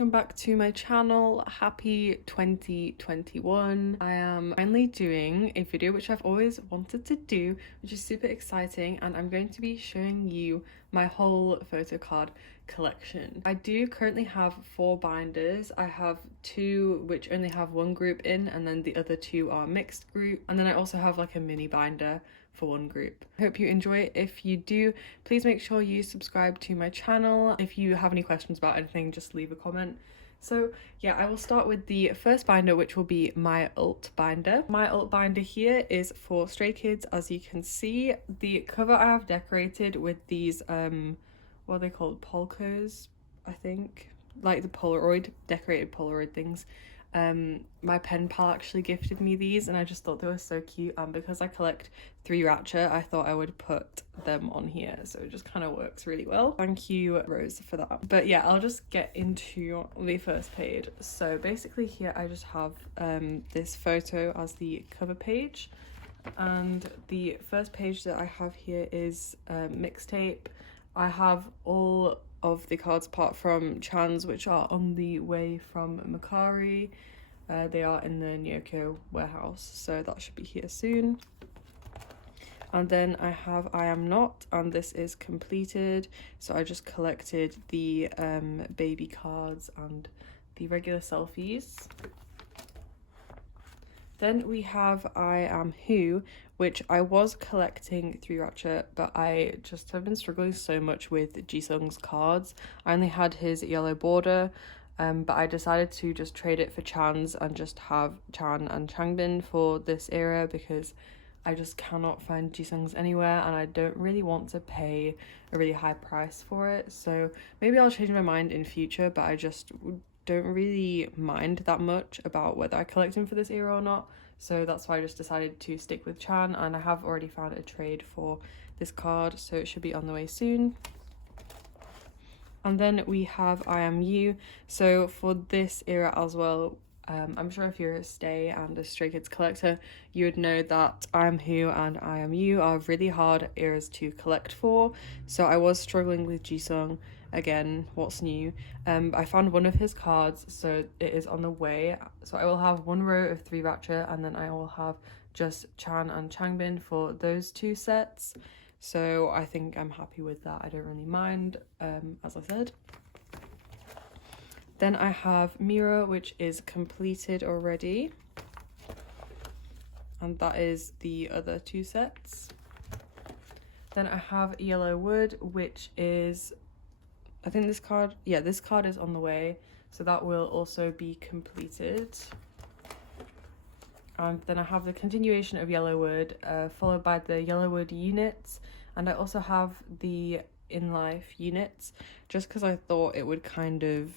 welcome back to my channel. Happy 2021. I am finally doing a video which I've always wanted to do, which is super exciting, and I'm going to be showing you my whole photo card collection. I do currently have 4 binders. I have 2 which only have 1 group in, and then the other 2 are mixed group, and then I also have like a mini binder for 1 group. I hope you enjoy it. If you do, please make sure you subscribe to my channel. If you have any questions about anything, just leave a comment. So yeah, I will start with the first binder, which will be my alt binder. My alt binder here is for Stray Kids. As you can see, the cover I have decorated with these what are they called, polkas, I think, like the Polaroid, decorated Polaroid things. My pen pal actually gifted me these, and I just thought they were so cute, and because I collect 3 Ratchet, I thought I would put them on here, so it just kind of works really well. Thank you, Rose, for that. But yeah, I'll just get into the first page. So basically here I just have this photo as the cover page, and the first page that I have here is mixtape. I have all of the cards apart from Chan's, which are on the way from Makari. They are in the Nyoko warehouse, so that should be here soon. And then I have I Am Not, and this is completed, so I just collected the baby cards and the regular selfies. Then we have I Am Who, which I was collecting through Ratchet, but I just have been struggling so much with Jisung's cards. I only had his yellow border, but I decided to just trade it for Chan's and just have Chan and Changbin for this era, because I just cannot find Jisung's anywhere, and I don't really want to pay a really high price for it. So maybe I'll change my mind in future, but I just don't really mind that much about whether I collect him for this era or not. So that's why I just decided to stick with Chan, and I have already found a trade for this card, so it should be on the way soon. And then we have I Am You. So for this era as well, I'm sure if you're a Stay and a Stray Kids collector, you would know that I Am Who and I Am You are really hard eras to collect for. So I was struggling with Jisung. Again, what's new? I found one of his cards, so it is on the way. So I will have 1 row of 3 Ratchet, and then I will have just Chan and Changbin for those 2 sets. So I think I'm happy with that. I don't really mind, as I said. Then I have Mira, which is completed already, and that is the other 2 sets. Then I have Yellow Wood, which is, I think this card, yeah, this card is on the way, so that will also be completed. And then I have the continuation of Yellowwood, followed by the Yellowwood units, and I also have the In Life units, just because I thought it would kind of,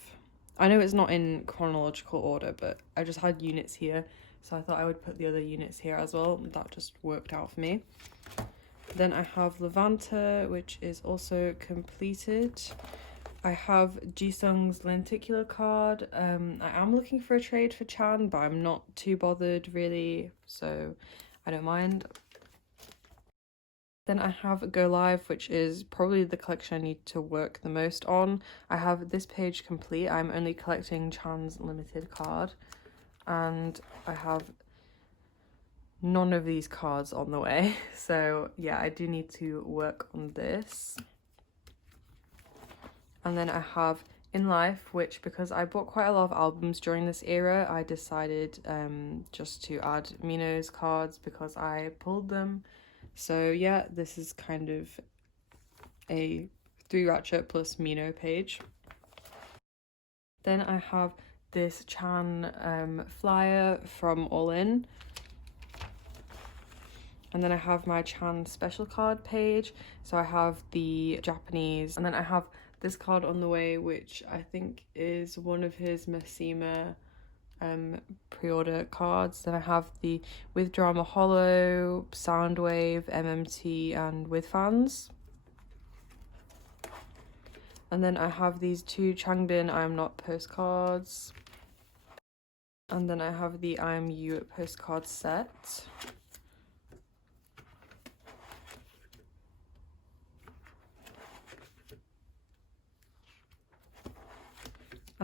I know it's not in chronological order, but I just had units here, so I thought I would put the other units here as well. That just worked out for me. Then I have Levanta, which is also completed. I have Jisung's lenticular card. I am looking for a trade for Chan, but I'm not too bothered really, so I don't mind. Then I have Go Live, which is probably the collection I need to work the most on. I have this page complete. I'm only collecting Chan's limited card, and I have none of these cards on the way. So yeah, I do need to work on this. And then I have In Life, which, because I bought quite a lot of albums during this era, I decided just to add Mino's cards because I pulled them. So yeah, this is kind of a 3 Ratchet plus Mino page. Then I have this Chan flyer from All In. And then I have my Chan special card page. So I have the Japanese, and then I have this card on the way, which I think is one of his Masima pre-order cards. Then I have the With Drama Hollow, Soundwave, MMT, and With Fans. And then I have these 2 Changbin I Am Not postcards. And then I have the I Am You postcard set.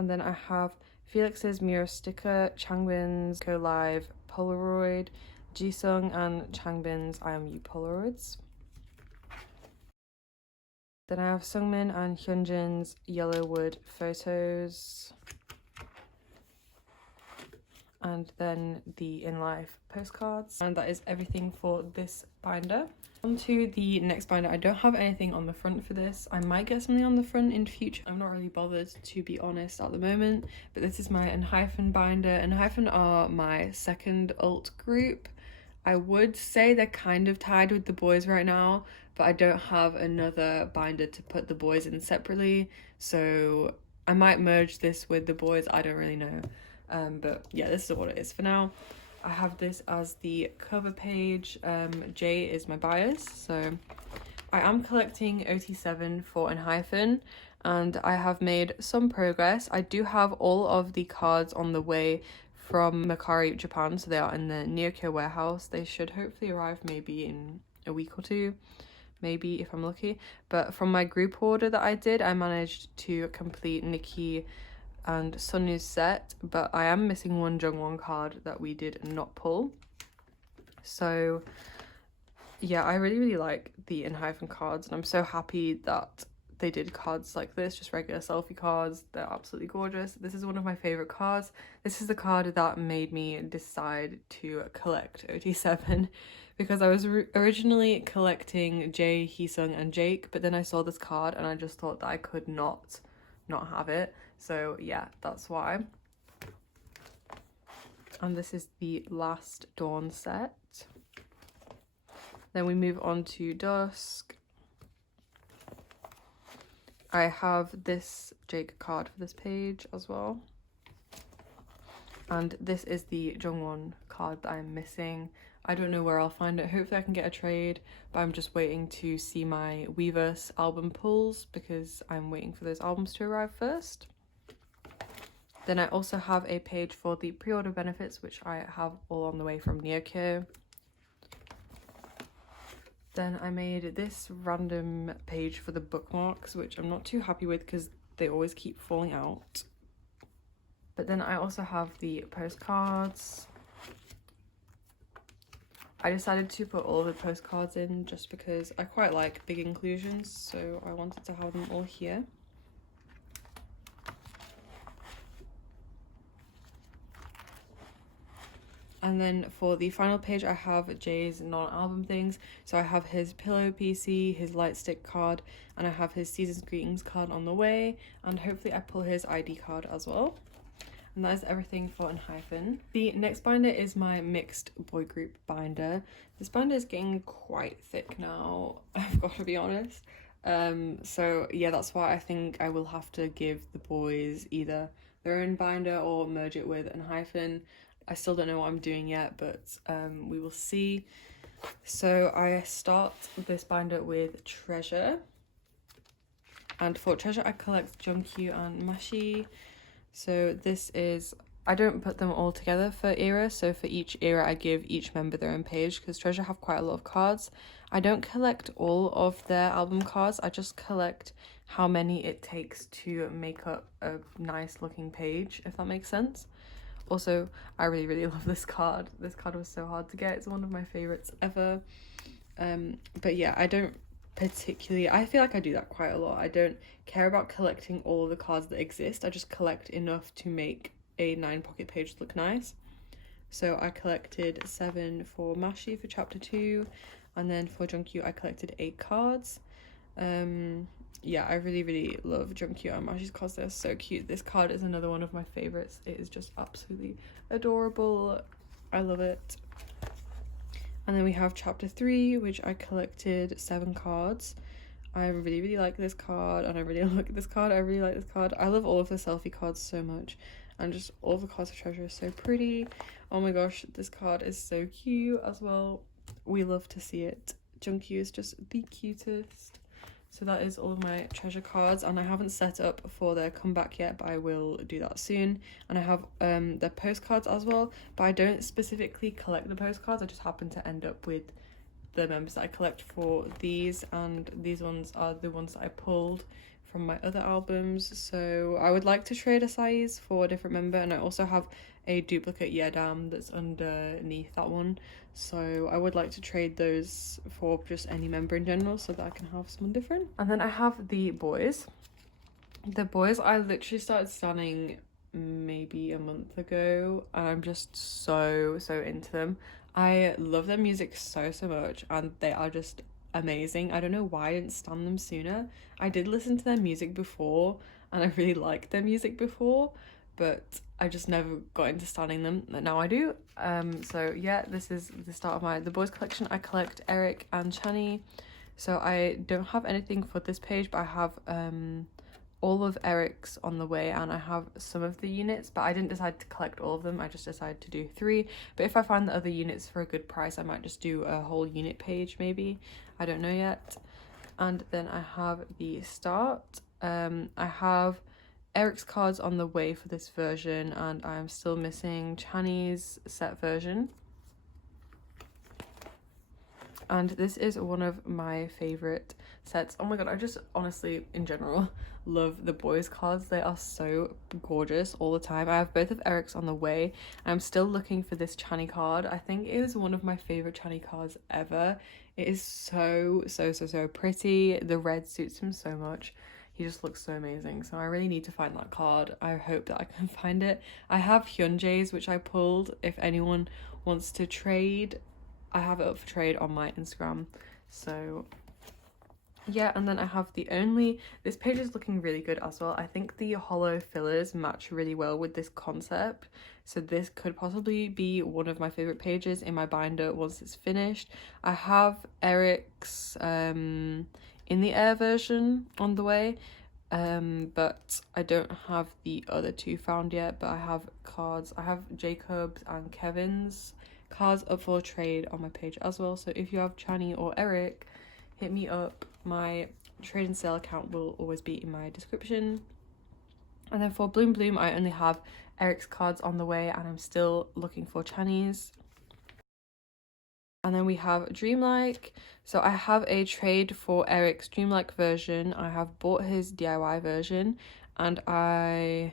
And then I have Felix's Mirror Sticker, Changbin's Go Live Polaroid, Jisung and Changbin's I Am You Polaroids. Then I have Sungmin and Hyunjin's Yellowwood photos. And then the in life postcards. And that is everything for this binder. On to the next binder. I don't have anything on the front for this. I might get something on the front in future. I'm not really bothered, to be honest, at the moment. But this is my Enhypen binder. Enhypen are my second alt group. I would say they're kind of tied with the boys right now, but I don't have another binder to put the boys in separately. So I might merge this with the boys. I don't really know. But yeah, this is what it is for now. I have this as the cover page. J is my bias, so I am collecting OT7 for Enhypen, and I have made some progress. I do have all of the cards on the way from Mercari Japan, so they are in the Neokyo warehouse. They should hopefully arrive maybe in a week or two, maybe if I'm lucky. But from my group order that I did, I managed to complete Nikki and Sunwoo's set, but I am missing one Jungwon card that we did not pull. So yeah, I really like the Enhypen cards, and I'm so happy that they did cards like this, just regular selfie cards. They're absolutely gorgeous. This is one of my favorite cards. This is the card that made me decide to collect OT7 because I was originally collecting Jae, Heesung and Jake, but then I saw this card and I just thought that I could not have it. So yeah, that's why. And this is the last Dawn set. Then we move on to Dusk. I have this Jake card for this page as well. And this is the Jungwon card that I'm missing. I don't know where I'll find it. Hopefully I can get a trade, but I'm just waiting to see my Weverse album pulls because I'm waiting for those albums to arrive first. Then I also have a page for the pre-order benefits, which I have all on the way from Neokyo. Then I made this random page for the bookmarks, which I'm not too happy with because they always keep falling out. But then I also have the postcards. I decided to put all the postcards in just because I quite like big inclusions, so I wanted to have them all here. And then for the final page, I have Jay's non-album things. So I have his pillow PC, his light stick card, and I have his season's greetings card on the way. And hopefully I pull his ID card as well. And that is everything for Enhypen. The next binder is my mixed boy group binder. This binder is getting quite thick now, I've got to be honest. So yeah, that's why I think I will have to give the boys either their own binder or merge it with Enhypen. I still don't know what I'm doing yet, but we will see. So I start this binder with Treasure. And for Treasure, I collect Jungkook and Mashi. So this is, I don't put them all together for era. So for each era, I give each member their own page because Treasure have quite a lot of cards. I don't collect all of their album cards. I just collect how many it takes to make up a nice looking page, if that makes sense. Also, I really love this card. This card was so hard to get. It's one of my favorites ever. But yeah, I don't particularly, I feel like I do that quite a lot. I don't care about collecting all the cards that exist. I just collect enough to make a 9 pocket page look nice. So I collected 7 for Mashi for chapter 2, and then for Jungkook I collected 8 cards. Yeah, I really love Jungkook and Mashi's cards. They're so cute. This card is another one of my favorites. It is just absolutely adorable. I love it. And then we have chapter 3, which I collected 7 cards. I really like this card, and I really like this card. I really like this card. I love all of the selfie cards so much, and just all of the cards of Treasure are so pretty. Oh my gosh, this card is so cute as well. We love to see it. Jungkook is just the cutest. So that is all of my Treasure cards, and I haven't set up for their comeback yet, but I will do that soon. And I have their postcards as well, but I don't specifically collect the postcards. I just happen to end up with the members that I collect for these, and these ones are the ones that I pulled from my other albums. So I would like to trade a size for a different member, and I also have a duplicate Yedam that's underneath that one. So I would like to trade those for just any member in general so that I can have someone different. And then I have the boys. The boys I literally started standing maybe a month ago, and I'm just so into them. I love their music so much, and they are just amazing. I don't know why I didn't stand them sooner. I did listen to their music before, and I really liked their music before, but I just never got into standing them. Now I do. So yeah, this is the start of the boys collection. I collect Eric and Chani. So I don't have anything for this page, but I have all of Eric's on the way, and I have some of the units, but I didn't decide to collect all of them. I just decided to do 3, but if I find the other units for a good price, I might just do a whole unit page maybe. I don't know yet. And then I have the start. I have Eric's cards on the way for this version, and I'm still missing Chani's set version. And this is one of my favorite sets. Oh my god, I just honestly in general love the boys cards. They are so gorgeous all the time. I have both of Eric's on the way. I'm still looking for this Chani card. I think it is one of my favorite Chani cards ever. It is so pretty. The red suits him so much. He just looks so amazing. So I really need to find that card. I hope that I can find it. I have Hyunjae's, which I pulled. If anyone wants to trade, I have it up for trade on my Instagram. So yeah, and then I have this page is looking really good as well. I think the hollow fillers match really well with this concept, so this could possibly be one of my favorite pages in my binder once it's finished. I have Eric's in the air version on the way, but I don't have the other 2 found yet. But I have cards. I have Jacob's and Kevin's cards up for trade on my page as well. So if you have Chani or Eric, hit me up. My trade and sale account will always be in my description. And then for Bloom Bloom, I only have Eric's cards on the way, and I'm still looking for Chani's. And then we have Dreamlike. So I have a trade for Eric's Dreamlike version. I have bought his DIY version, and I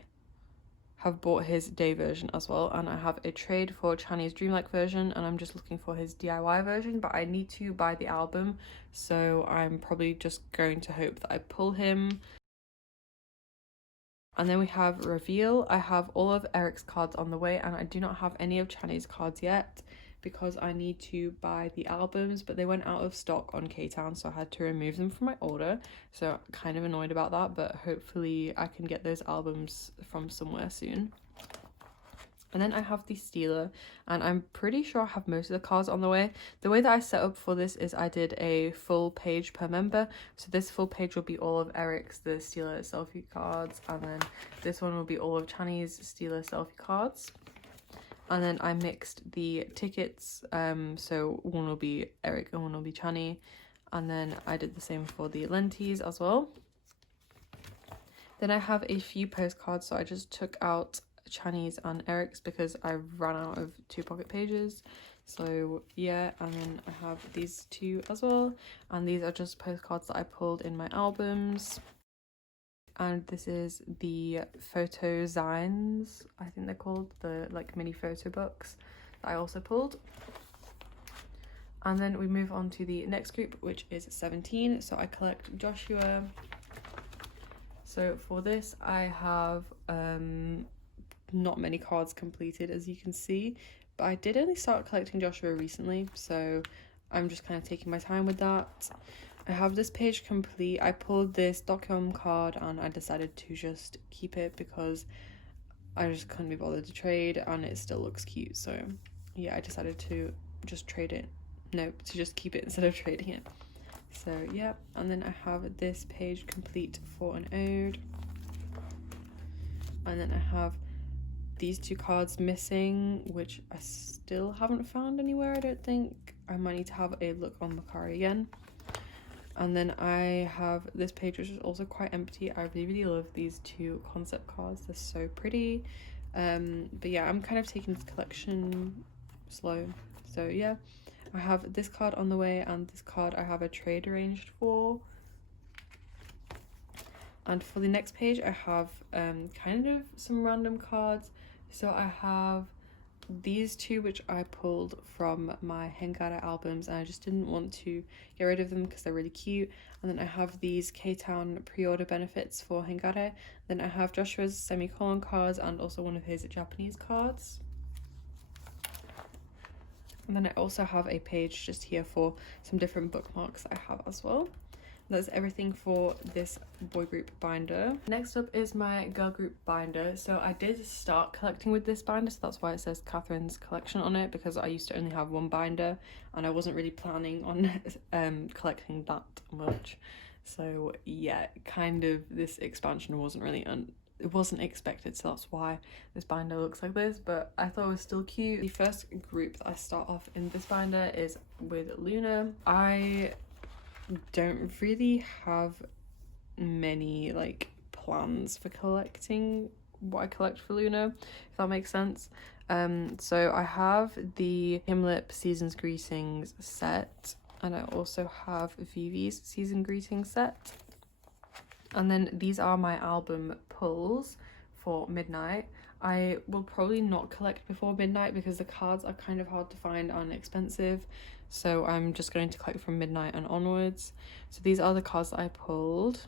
have bought his day version as well. And I have a trade for Chani's Dreamlike version, and I'm just looking for his DIY version, but I need to buy the album, so I'm probably just going to hope that I pull him. And then we have Reveal. I have all of Eric's cards on the way, and I do not have any of Chani's cards yet because I need to buy the albums, but they went out of stock on K-Town, so I had to remove them from my order. So kind of annoyed about that, but hopefully I can get those albums from somewhere soon. And then I have the Stealer, and I'm pretty sure I have most of the cards on the way. The way that I set up for this is I did a full page per member. So this full page will be all of Eric's the Stealer selfie cards, and then this one will be all of Chani's Stealer selfie cards. And then I mixed the tickets, so one will be Eric and one will be Chani. And then I did the same for the lenties as well. Then I have a few postcards, so I just took out Chani's and Eric's because I ran out of 2 pocket pages. So yeah, and then I have these 2 as well, and these are just postcards that I pulled in my albums. And this is the photo zines, I think they're called, the like mini photo books that I also pulled. And then we move on to the next group, which is 17. So I collect Joshua. So for this I have not many cards completed, as you can see, but I did only start collecting Joshua recently, so I'm just kind of taking my time with that. I have this page complete. I pulled this .com card and I decided to just keep it because I just couldn't be bothered to trade, and it still looks cute. So yeah, I decided to just trade it. No, to just keep it instead of trading it. So yeah, and then I have this page complete for an ode. And then I have these 2 cards missing, which I still haven't found anywhere, I don't think. I might need to have a look on Mercari again. And then I have this page, which is also quite empty. I really love these 2 concept cards. They're so pretty. But yeah, I'm kind of taking this collection slow. So yeah, I have this card on the way, and this card I have a trade arranged for. And for the next page, I have kind of some random cards. So I have these two, which I pulled from my Hengada albums, and I just didn't want to get rid of them because they're really cute. And then I have these K-Town pre-order benefits for Hengada. Then I have Joshua's semicolon cards and also one of his Japanese cards. And then I also have a page just here for some different bookmarks I have as well. That's everything for this boy group binder. Next up is my girl group binder. So I did start collecting with this binder, so that's why it says Catherine's collection on it, because I used to only have one binder and I wasn't really planning on collecting that much. So yeah, kind of this expansion wasn't really it wasn't expected, so that's why this binder looks like this, but I thought it was still cute. The first group that I start off in this binder is with Luna. I don't really have many like plans for collecting what I collect for Luna, if that makes sense. So I have the Himlip Season's Greetings set, and I also have Vivi's Season Greetings set. And then these are my album pulls for Midnight. I will probably not collect before Midnight because the cards are kind of hard to find and expensive. So I'm just going to collect from Midnight and onwards. So these are the cards that I pulled.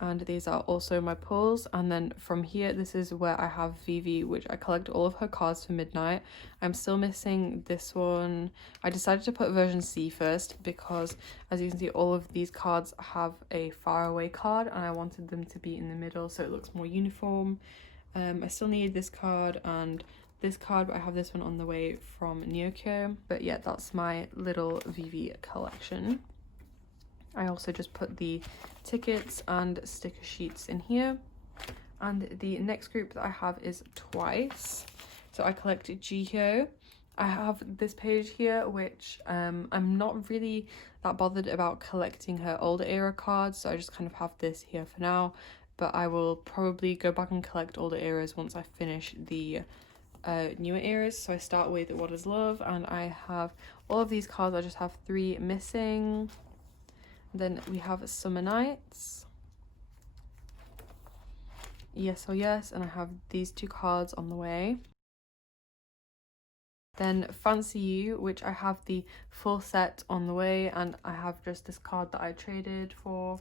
And these are also my pulls. And then from here, this is where I have Vivi, which I collect all of her cards for Midnight. I'm still missing this one. I decided to put version C first because, as you can see, all of these cards have a faraway card and I wanted them to be in the middle so it looks more uniform. I still need this card and this card, but I have this one on the way from Nyoko. But yeah, that's my little Vivi collection. I also just put the tickets and sticker sheets in here. And the next group that I have is Twice. So I collect Jihyo. I have this page here, which I'm not really that bothered about collecting her older era cards, so I just kind of have this here for now. But I will probably go back and collect older eras once I finish the newer eras. So I start with What Is Love, and I have all of these cards. I just have 3 missing. Then we have Summer Nights, Yes or Yes, and I have these 2 cards on the way. Then Fancy You, which I have the full set on the way, and I have just this card that I traded for.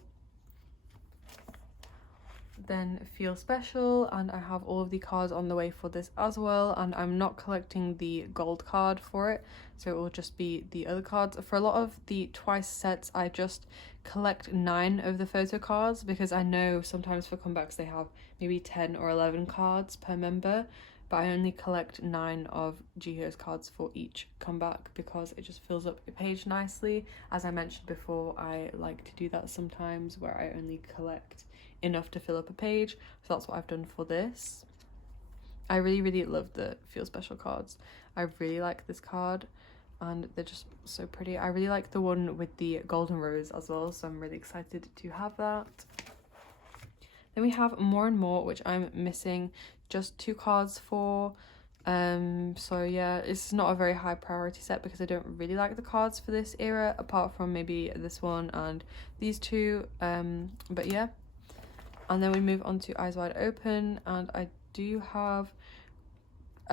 Then Feel Special, and I have all of the cards on the way for this as well, and I'm not collecting the gold card for it, so it will just be the other cards. For a lot of the Twice sets, I just collect 9 of the photo cards because I know sometimes for comebacks they have maybe 10 or 11 cards per member, but I only collect 9 of Jihyo's cards for each comeback because it just fills up the page nicely. As I mentioned before, I like to do that sometimes where I only collect enough to fill up a page, so that's what I've done for this. I really love the Feel Special cards. I really like this card and they're just so pretty. I really like the one with the golden rose as well, so I'm really excited to have that. Then we have More and More, which I'm missing just 2 cards for. So yeah, it's not a very high priority set because I don't really like the cards for this era apart from maybe this one and these 2, but yeah. And then we move on to Eyes Wide Open, and I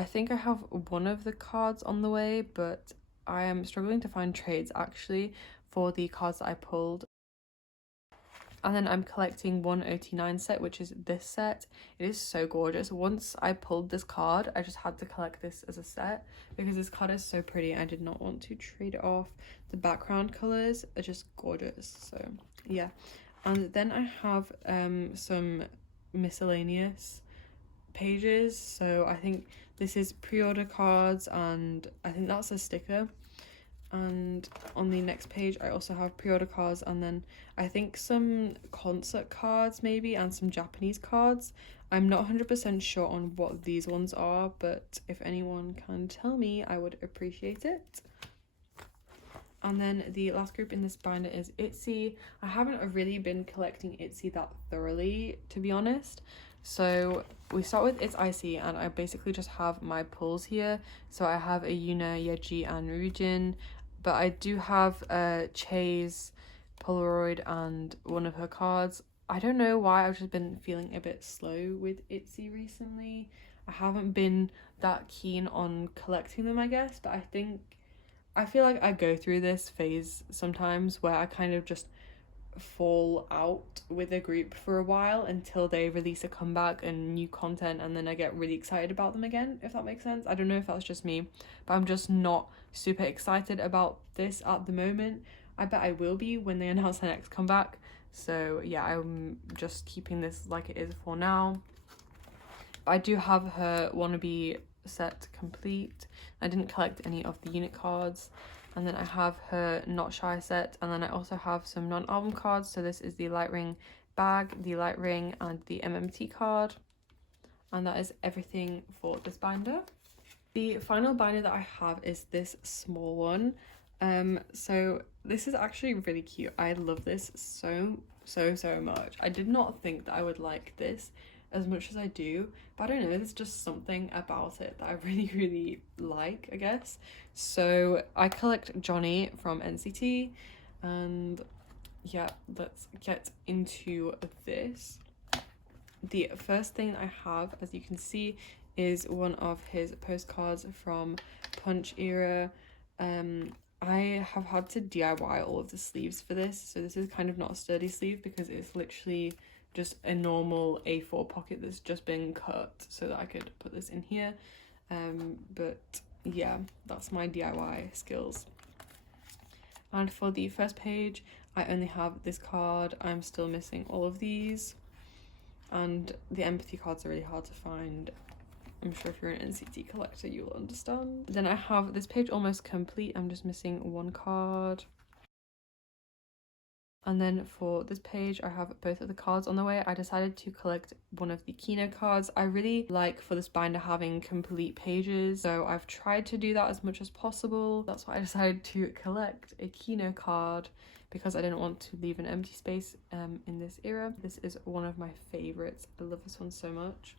think I have one of the cards on the way, but I am struggling to find trades actually for the cards that I pulled. And then I'm collecting one OT9 set, which is this set. It is so gorgeous. Once I pulled this card, I just had to collect this as a set because this card is so pretty. I did not want to trade it off. The background colors are just gorgeous, so yeah. And then I have some miscellaneous pages. So I think this is pre-order cards, and I think that's a sticker. And on the next page I also have pre-order cards, and then I think some concert cards maybe, and some Japanese cards. I'm not 100% sure on what these ones are, but if anyone can tell me, I would appreciate it. And then the last group in this binder is Itzy. I haven't really been collecting Itzy that thoroughly, to be honest. So we start with It's Icy, and I basically just have my pulls here. So I have a Yuna, Yeji, and Ryujin, but I do have Che's Polaroid and one of her cards. I don't know why, I've just been feeling a bit slow with Etsy recently. I haven't been that keen on collecting them, I guess, but I feel like I go through this phase sometimes where I kind of just fall out with a group for a while until they release a comeback and new content, and then I get really excited about them again, if that makes sense. I don't know if that's just me, but I'm just not super excited about this at the moment. I bet I will be when they announce their next comeback. So yeah, I'm just keeping this like it is for now. I do have her wannabe set complete. I didn't collect any of the unit cards. And then I have her Not Shy set, and then I also have some non-album cards. So this is the Light Ring bag, the Light Ring, and the MMT card. And that is everything for this binder. The final binder that I have is this small one. So this is actually really cute. I love this so much. I did not think that I would like this as much as I do, but I don't know, there's just something about it that I really like, I guess. So I collect Johnny from NCT, and yeah, let's get into this. The first thing I have, as you can see, is one of his postcards from Punch era. I have had to DIY all of the sleeves for this, so this is kind of not a sturdy sleeve because it's literally just a normal A4 pocket that's just been cut so that I could put this in here. But yeah, that's my DIY skills. And for the first page, I only have this card. I'm still missing all of these, and the empathy cards are really hard to find. I'm sure if you're an NCT collector, you'll understand. Then I have this page almost complete. I'm just missing one card. And then for this page, I have both of the cards on the way. I decided to collect one of the Kino cards. I really like for this binder having complete pages, so I've tried to do that as much as possible. That's why I decided to collect a Kino card, because I didn't want to leave an empty space in this era. This is one of my favorites. I love this one so much.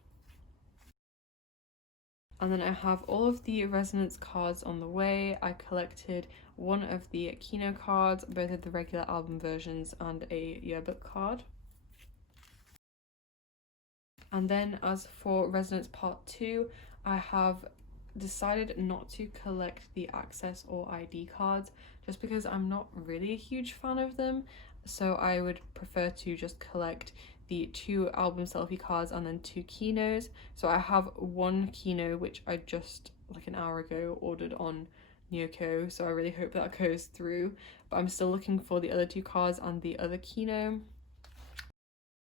And then I have all of the resonance cards on the way. I collected one of the Kino cards, both of the regular album versions, and a yearbook card. And then as for Resonance Part 2, I have decided not to collect the Access or ID cards just because I'm not really a huge fan of them. So I would prefer to just collect the 2 album selfie cards and then 2 Kinos. So I have one Kino which I just like an hour ago ordered on Nyoko, so I really hope that goes through, but I'm still looking for the other 2 cards and the other Kino.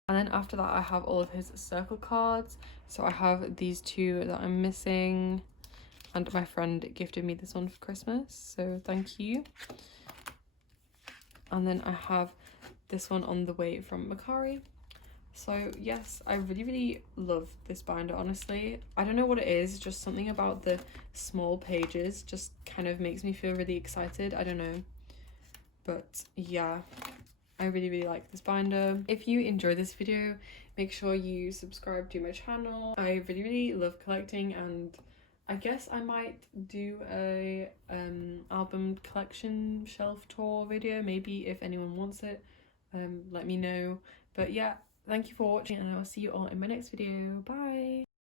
And then after that I have all of his circle cards. So I have these 2 that I'm missing, and my friend gifted me this one for Christmas, so thank you. And then I have this one on the way from Makari. So yes, I really love this binder, honestly. I don't know what it is, just something about the small pages just kind of makes me feel really excited. I don't know, but yeah, I really like this binder. If you enjoyed this video, make sure you subscribe to my channel. I really love collecting, and I guess I might do a album collection shelf tour video, maybe, if anyone wants it. Let me know. But yeah, thank you for watching, and I will see you all in my next video. Bye!